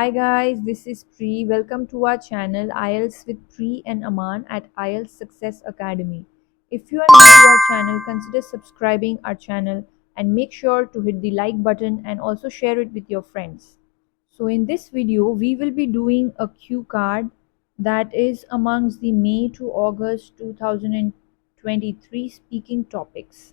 Hi guys, this is Pri. Welcome to our channel IELTS with Pri and Aman at IELTS Success Academy. If you are new to our channel, consider subscribing our channel and make sure to hit the like button and also share it with your friends. So in this video, we will be doing a cue card that is amongst the May to August 2023 speaking topics.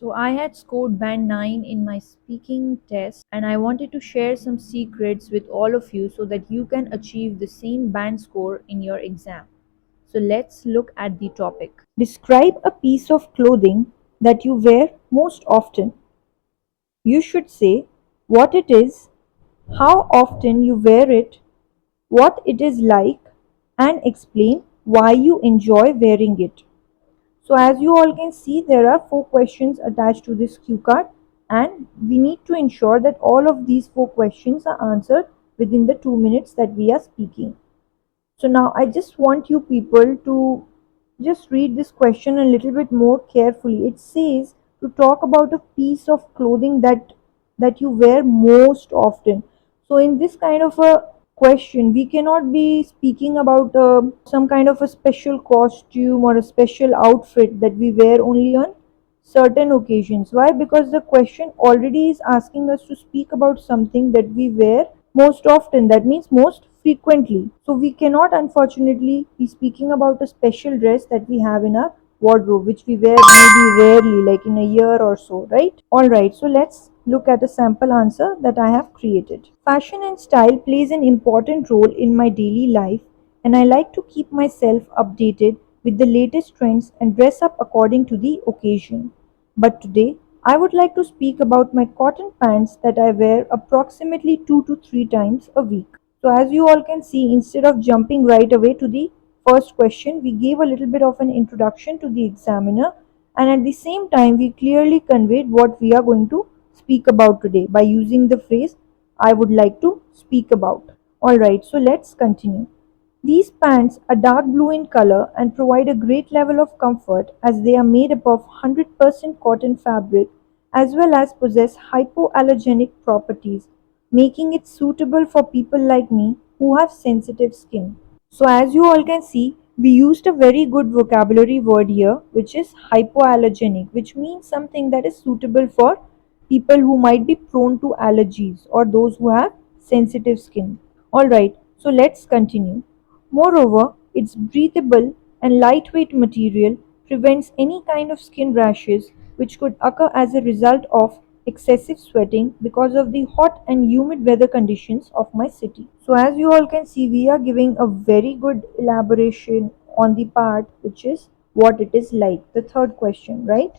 So I had scored band 9 in my speaking test and I wanted to share some secrets with all of you so that you can achieve the same band score in your exam. So let's look at the topic. Describe a piece of clothing that you wear most often. You should say what it is, how often you wear it, what it is like, and explain why you enjoy wearing it. So as you all can see, there are 4 questions attached to this cue card and we need to ensure that all of these 4 questions are answered within the 2 minutes that we are speaking. So now I just want you people to just read this question a little bit more carefully. It says to talk about a piece of clothing that you wear most often. So in this kind of a question, we cannot be speaking about some kind of a special costume or a special outfit that we wear only on certain occasions. Why? Because the question already is asking us to speak about something that we wear most often, that means most frequently. So we cannot unfortunately be speaking about a special dress that we have in our wardrobe which we wear maybe rarely, like in a year or so, right? Alright, so let's look at a sample answer that I have created. Fashion and style plays an important role in my daily life and I like to keep myself updated with the latest trends and dress up according to the occasion. But today, I would like to speak about my cotton pants that I wear approximately 2 to 3 times a week. So, as you all can see, instead of jumping right away to the first question, we gave a little bit of an introduction to the examiner, and at the same time, we clearly conveyed what we are going to speak about today by using the phrase I would like to speak about. Alright, so let's continue. These pants are dark blue in color and provide a great level of comfort as they are made up of 100% cotton fabric as well as possess hypoallergenic properties, making it suitable for people like me who have sensitive skin. So, as you all can see, we used a very good vocabulary word here, which is hypoallergenic, which means something that is suitable for people who might be prone to allergies or those who have sensitive skin. Alright, so let's continue. Moreover, its breathable and lightweight material prevents any kind of skin rashes which could occur as a result of excessive sweating because of the hot and humid weather conditions of my city. So as you all can see, we are giving a very good elaboration on the part which is what it is like, the third question, right?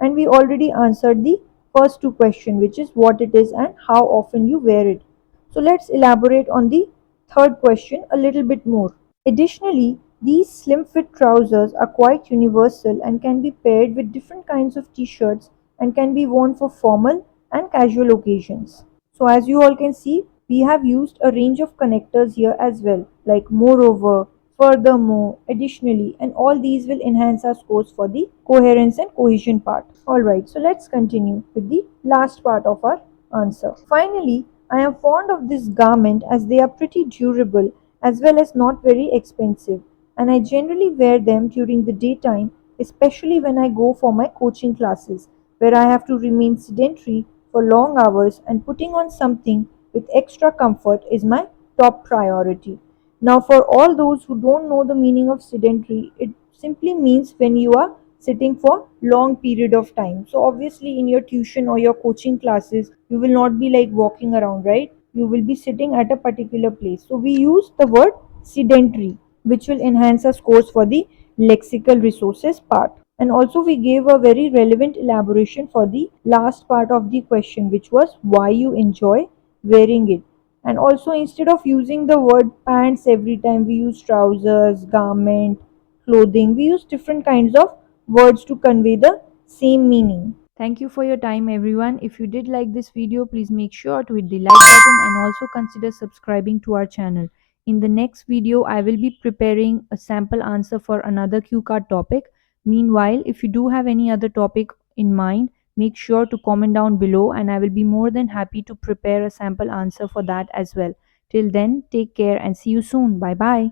And we already answered the first 2 questions, which is what it is and how often you wear it. So let's elaborate on the third question a little bit more. Additionally, these slim fit trousers are quite universal and can be paired with different kinds of t-shirts and can be worn for formal and casual occasions. So as you all can see, we have used a range of connectors here as well, like moreover, furthermore, additionally, and all these will enhance our scores for the coherence and cohesion part. Alright, so let's continue with the last part of our answer. Finally, I am fond of this garment as they are pretty durable as well as not very expensive, and I generally wear them during the daytime, especially when I go for my coaching classes, where I have to remain sedentary for long hours, and putting on something with extra comfort is my top priority. Now, for all those who don't know the meaning of sedentary, it simply means when you are sitting for long period of time. So obviously in your tuition or your coaching classes, you will not be like walking around, right? You will be sitting at a particular place. So we use the word sedentary, which will enhance our scores for the lexical resources part. And also we gave a very relevant elaboration for the last part of the question, which was why you enjoy wearing it. And also instead of using the word pants every time, we use trousers, garment, clothing. We use different kinds of words to convey the same meaning. Thank you for your time everyone. If you did like this video, please make sure to hit the like button and also consider subscribing to our channel. In the next video, I will be preparing a sample answer for another cue card topic. Meanwhile, if you do have any other topic in mind, make sure to comment down below and I will be more than happy to prepare a sample answer for that as well. Till then, take care and see you soon. Bye bye.